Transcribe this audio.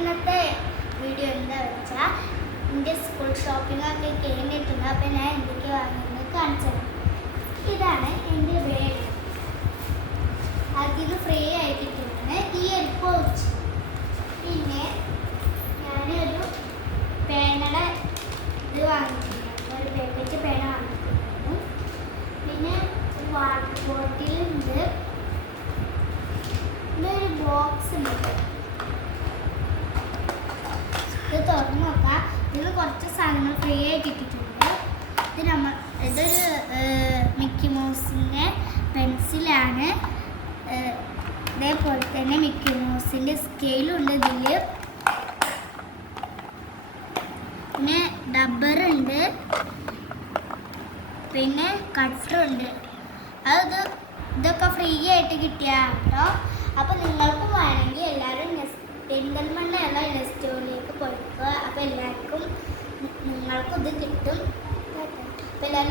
ഇന്നത്തെ വീഡിയോ എന്താ വെച്ചാൽ എൻ്റെ സ്കൂൾ ഷോപ്പിംഗ് ഒക്കെ കഴിഞ്ഞിട്ടുണ്ട്. അപ്പോൾ ഞാൻ എന്തൊക്കെ വാങ്ങുന്നത് കാണിച്ചത്. ഇതാണ് എൻ്റെ ബാഗ്. അതിന് ഫ്രീ ആയിട്ടിട്ടാണ് ഈ ഒരു പൗച്ച്. പിന്നെ ഞാനൊരു പേനയുടെ ഇത് വാങ്ങിച്ചിട്ടുണ്ടായിരുന്നു, ഒരു പാക്കറ്റ് പേന വാങ്ങിച്ചിട്ടുണ്ടായിരുന്നു. പിന്നെ വാട്ടർ ബോട്ടിലുണ്ട്, പിന്നെ ഒരു ബോക്സ് ഉണ്ട്. ഇത് തുറന്നു നോക്കാം. ഇതിൽ കുറച്ച് സാധനങ്ങൾ ഫ്രീ ആയി കിട്ടിയിട്ടുണ്ട്. ഇതൊരു മിക്കി മൗസിൻ്റെ പെൻസിലാണ്. അതേപോലെ തന്നെ മിക്കി മൗസിൻ്റെ സ്കെയിലുണ്ട് ഇതിൽ. പിന്നെ ഡബ്ബറുണ്ട്, പിന്നെ കട്ടറുണ്ട്. ഇതൊക്കെ ഫ്രീ ആയിട്ട് കിട്ടിയാട്ടോ. അപ്പോൾ നിങ്ങൾക്കും വേണമെങ്കിൽ എല്ലാവരും പെരിന്തൽമണ്ണയുള്ള നെസ്റ്റോറിലേക്ക് പോയിക്കുക. അപ്പോൾ എല്ലാവർക്കും നിങ്ങൾക്കും ഇത് കിട്ടും. അപ്പോൾ എല്ലാവരും